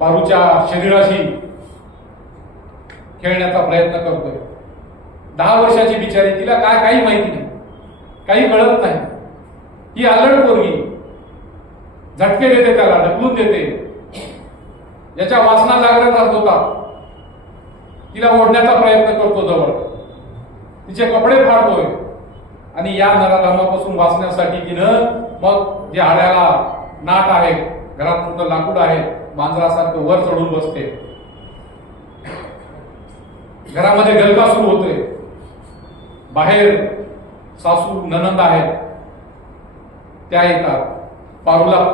पारूच्या शरीराशी खेळण्याचा प्रयत्न करतोय. 10 वर्षाची बिचारी, तिला काही माहिती नाही, काही कळत नाही. ही अल्लड पोरगी झटके देते, त्याला ढकलून देते. याच्या वासना जागृत राहत होता. तिला ओढण्याचा प्रयत्न करतो जवळ, तिचे कपडे फाडतोय आणि या नराधमापासून वाचण्यासाठी तिनं मग जे हाड्याला नाट आहे, घरात मोठं लाकूड आहे, मांजरासारखं वर चढून बसते. घरामध्ये गलका सुरू होतोय. बाहेर सासू ननंद आहेत, त्या येतात, पारूला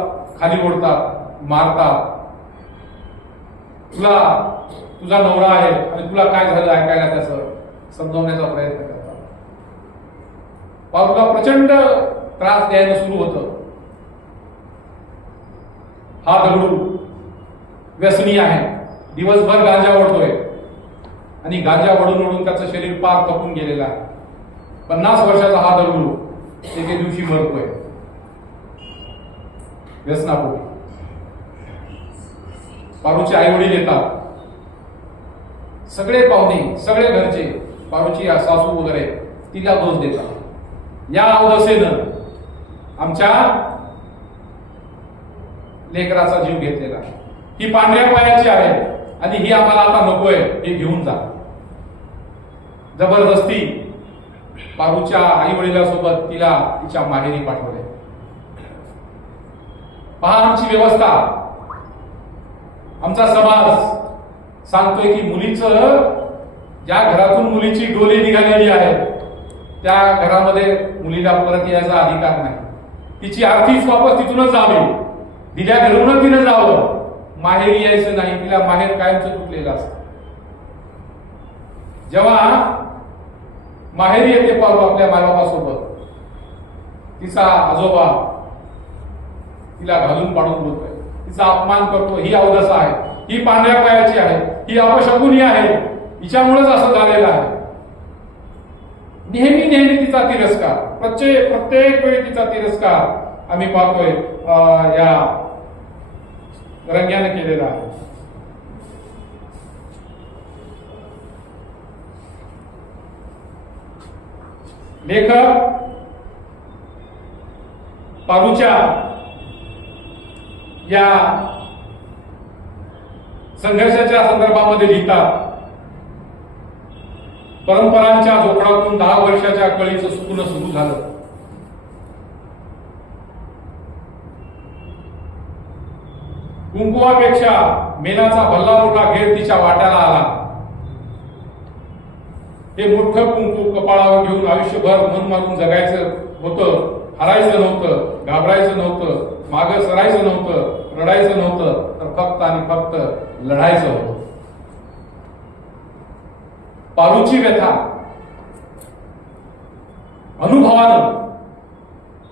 खाली ओढतात, मारतात. तुझा नवरा आहे आणि तुला काय झालं ऐकायला, त्याचं समजवण्याचा प्रयत्न करतात. पारूला प्रचंड त्रास द्यायला सुरू होतं. हा दगडू व्यसनी आहे, दिवसभर गांजा ओढतोय आणि गांजा ओढून त्याचं शरीर पार कपून गेलेलं आहे. 50 वर्षाचा हा दगडू एके दिवशी मरतोय व्यसनापोटी. पारूचे आई वडील येतात, सगळे पाहुणे, सगळे घरचे, पारूची सासू वगैरे तिला दोष देतात. या अवदसेनं आमच्या लेकराचा जीव घेतलेला. ही पांढऱ्या पायाची आहे आणि ही आम्हाला आता नकोय, हे घेऊन जा. जबरदस्ती पारूच्या आई वडिलांसोबत तिला तिच्या माहेरी पाठवले. पहा आमची व्यवस्था, आमचा समाज सांगतोय की मुलीचं, ज्या घरातून मुलीची डोली निघालेली आहे त्या घरामध्ये मुलीला परत यायचा अधिकार नाही. तिची आर्थिक वापस तिथूनच जावी, दिल्या घरूनच तिनं जावं, माहेरी यायचं नाही. तिला माहेर कायमचं तुटलेलं असतं. जेव्हा माहेरी येते पारू आपल्या मायबापासोबत, तिचा आजोबा तिला घालून पाडून बोलतोय, तिचा अपमान करतो. ही अवदसा आहे, ही पांढऱ्या पायाची आहे, ही अपशकुनी आहे, हिच्यामुळेच असं झालेलं आहे. नेहमी तिचा तिरस्कार, प्रत्येक वेळी तिचा तिरस्कार आम्ही पाहतोय या रंग्याने केलेला आहे. लेखक पारूच्या या संघर्षाच्या संदर्भामध्ये लिहितात, परंपरांच्या जोखडातून 10 वर्षाच्या कळीचं सुकून सुरू झालं. कुंकुवापेक्षा मेनाचा भल्ला मोठा घेर तिच्या वाट्याला आला. हे मोठं कुंकू कपाळावर घेऊन आयुष्यभर मन मारून जगायचं होतं. हरायचं नव्हतं, घाबरायचं नव्हतं, मागं सरायचं नव्हतं, रडायचं नव्हतं, तर फक्त आणि फक्त लढायचं होतं. पारूची व्यथा अनुभवानं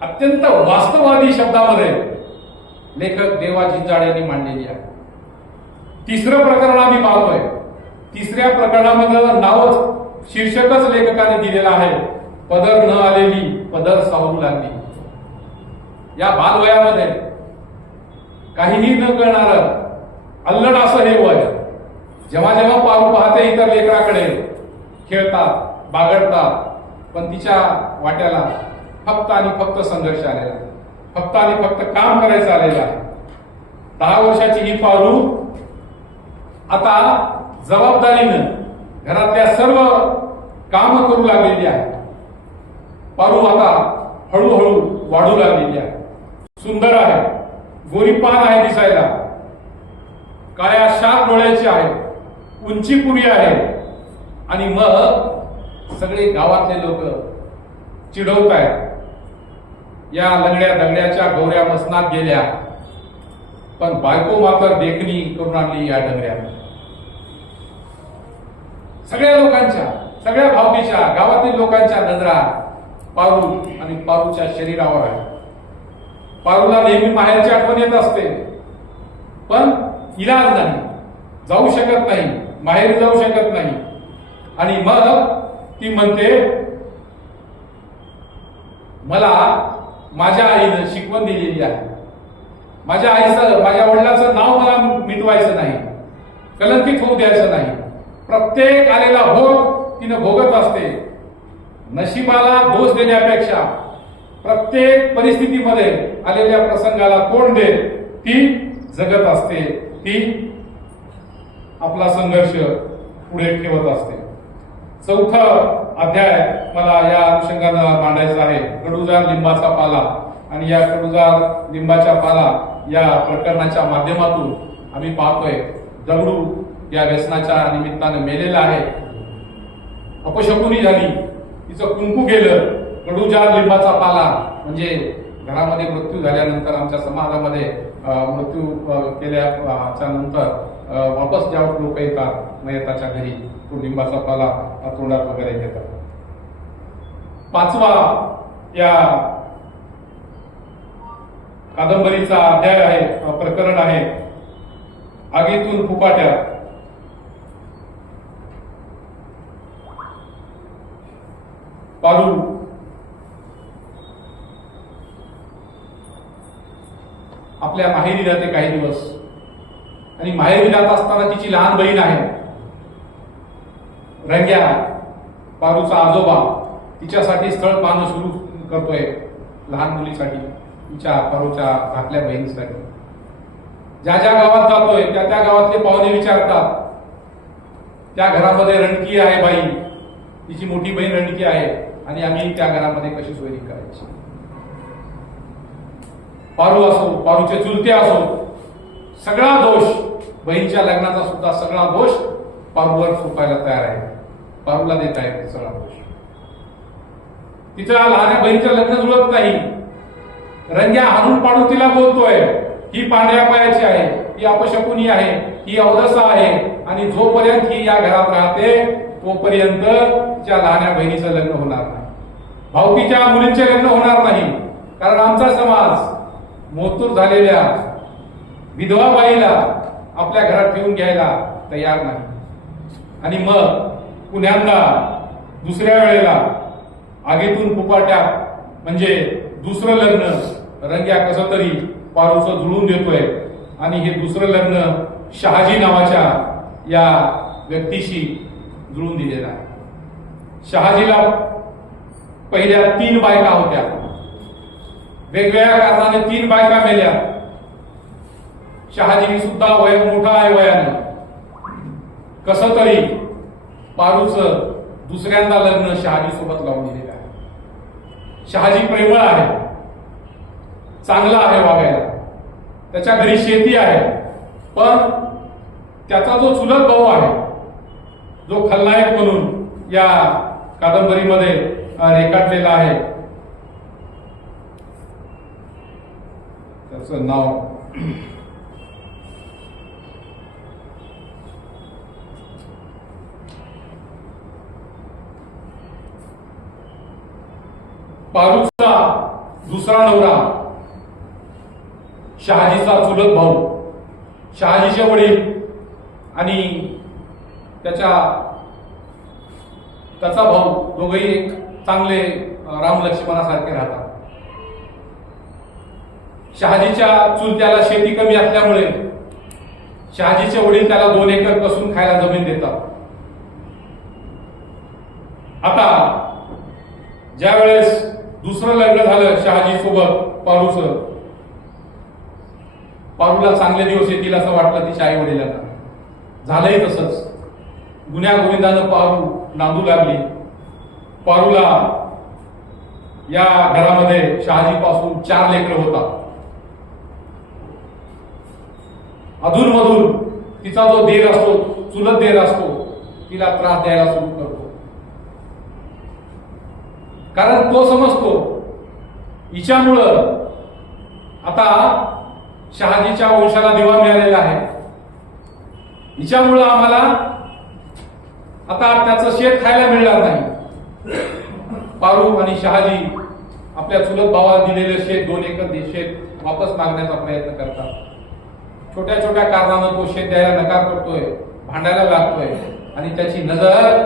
अत्यंत वास्तववादी शब्दामध्ये लेखक देवा जिंजाड्यांनी मांडलेली आहे. तिसरं प्रकरण आम्ही पाहतोय. तिसऱ्या प्रकरणामध्ये नावच, शीर्षकच लेखकाने दिलेलं आहे, पदर न आलेली पदर सावरू लागली. या बालवयामध्ये काहीही न करणार अल्लड असं हे वय. जेव्हा जेव्हा पारू पाहते इतर लेकराकडे, खेळतात, बागडतात, पण तिच्या वाट्याला फक्त आणि फक्त संघर्ष आलेला आहे, फक्त आणि फक्त काम करायचं आलेलं आहे. 10 वर्षाची ही पारू आता जबाबदारीनं घरातल्या सर्व काम करू लागलेली आहे. पारू आता हळूहळू वाढू लागलेली आहे. सुंदर आहे, गोरी पान आहे दिसायला, काळ्या शार्प डोळ्याची आहे, उंची पुरी आहे. आणि मग सगळे गावातले लोक चिडवतायत, या लंगड्या दंगड्याच्या गौऱ्या मसनात गेल्या, पण बायको मात्र देखणी करून आणली या डंगऱ्यात. सगळ्या लोकांच्या, सगळ्या भावकीच्या, गावातील लोकांच्या नजरा पारू आणि पारूच्या शरीरावर आहे. पारूला नेहमी माहेरची आठवण येत असते, पण इलाज नाही, जाऊ शकत नाही, माहेर जाऊ शकत नाही. आणि मग ती म्हणते, मला माझ्या आईनं शिकवण दिलेली आहे, माझ्या वडिलाचं नाव मला मिटवायचं मिटवायचं नाही, कलंकित होऊ द्यायचं नाही. प्रत्येक आलेला भोग तिनं भोगत असते. नशिबाला दोष देण्यापेक्षा प्रत्येक परिस्थितीमध्ये आलेल्या प्रसंगाला तोंड देत ती जगत असते, ती आपला संघर्ष पुढे ठेवत असते. चौथा अध्याय मला या अनुषंगानं मांडायचा आहे, कडुजार लिंबाचा पाला. आणि या कडुजार लिंबाच्या पाला या प्रकरणाच्या माध्यमातून आम्ही पाहतोय दगडू या व्यसनाच्या निमित्तानं मेलेला आहे, अपशकुनी झाली, तिचं कुंकू गेलं. कडुजार लिंबाचा पाला म्हणजे घरामध्ये मृत्यू झाल्यानंतर आमच्या समाजामध्ये मृत्यू केल्याच्या नंतर वापस ज्या लोक येतात मयताच्या घरी तो लिंबाचा पाला तोंडात वगैरे घेतात. पाचवा या कादंबरीचा अध्याय आहे, प्रकरण आहे आगीतून फुफाट्यात. पारू आपल्या माहेरी राहते काही दिवस, आणि माहेरी जात असताना तिची लहान बहीण आहे रंग्या, पारूचा आजोबा तिच्यासाठी स्थळ पाहणं सुरू करतोय लहान मुलीसाठी, तिच्या पारूच्या धाकल्या बहिणीसाठी. ज्या ज्या गावात जातोय त्या त्या गावातले पाहुणे विचारतात, त्या घरामध्ये रणकी आहे बाई, तिची मोठी बहीण रणकी आहे, आणि आम्ही त्या घरामध्ये कशी सोयरी करायची. पारू असो, पारूचे चुलते असो, सगळा दोष, बहीणच्या लग्नाचा सुद्धा सगळा दोष पारूवर सोपायला तयार आहे, पारूला देत आहे सगळा दोष. तिच्या लहान बहीणचं लग्न जुळत नाही, रंग्या हाणून पाडून तिला बोलतोय ही पांढऱ्या पायाची आहे, ही अपशकुनी आहे, ही अवदसा आहे, आणि जोपर्यंत ही या घरात राहते तोपर्यंत तिच्या लहान बहिणीचं लग्न होणार नाही, भाऊकीच्या मुलींचे लग्न होणार नाही. कारण आमचा समाज मोतूर झालेल्या विधवा बाईला आपल्या घरात ठेवून घ्यायला तयार नाही. आणि मग पुन्यांदा दुसऱ्या वेळेला आगीतून फुफाट्यात म्हणजे दुसरं लग्न रंग्या कसं तरी पारूचं जुळून देतोय, आणि हे दुसरं लग्न शहाजी नावाच्या या व्यक्तीशी जुळून दिलेलं आहे. शहाजीला पहिल्या 3 बायका होत्या, वेगवेगळ्या कारणाने 3 बायका मेल्या. शहाजी सुद्धा मोठा आहे वयाने, कसं तरी पारूचं दुसऱ्यांदा लग्न शहाजी सोबत लावून दिलेलं आहे. शहाजी प्रेमळ आहे, चांगला आहे वागायला, त्याच्या घरी शेती आहे, पण त्याचा जो चुलत भाऊ आहे, जो खलनायक म्हणून या कादंबरीमध्ये रेखाटलेला आहे, त्याचं नाव पारूचा दुसरा नवरा शहाजीचा चुलत भाऊ, शहाजीचे वडील आणि त्याचा भाऊ दोघेही एक चांगले राम लक्ष्मणासारखे राहतात. शहाजीच्या चुलत्याला शेती कमी असल्यामुळे शहाजीचे वडील त्याला 2 एकर कसून खायला जमीन देतात. आता ज्या वेळेस दुसरं लग्न झालं शहाजी सोबत पारूचं, पारूला चांगले दिवस येतील असं वाटलं तिच्या आई वडिलांना. झालंय तसंच, गुन्ह्या गोविंदानं पारू नांदू लागली. पारूला या घरामध्ये शहाजी पासून 4 लेकरं होतात. अधूनमधून तिचा जो देर असतो, चुलत देर असतो, तिला त्रास द्यायला सुरू करतो. कारण तो समजतो हिच्यामुळं आता शहाजीच्या वंशाला दिवा मिळालेला आहे, हिच्यामुळं आम्हाला आता त्याचं शेत खायला मिळणार नाही. पारू आणि शहाजी आपल्या चुलत भावाला दिलेलं शेत 2 एकर शेत वापस मागण्याचा प्रयत्न करतात. छोट्या छोट्या कारणानं तो शेत द्यायला नकार करतोय, भांडायला लागतोय, आणि त्याची नजर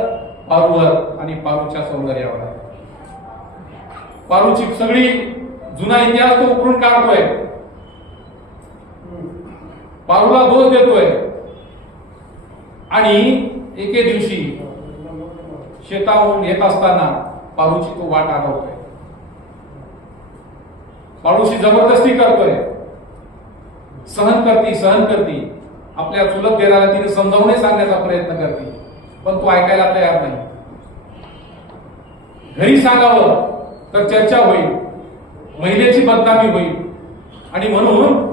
पारूवर आणि पारूच्या सौंदर्यावर आहे. पारूची सगळी जुना इतिहास तो उकरून काढतोय. पारूला दोष देतोय आणि एके दिवशी शेतावरून येत असताना पारूची तो वाट अडवतोय, पारूशी जबरदस्ती करतोय, सहन करती आपल्या चुलत देराला तिने समजावून सांगण्याचा प्रयत्न करते, पण तो ऐकायला तयार नाही. घरी सांगावं तर चर्चा होईल, महिलेची बदनामी होईल आणि म्हणून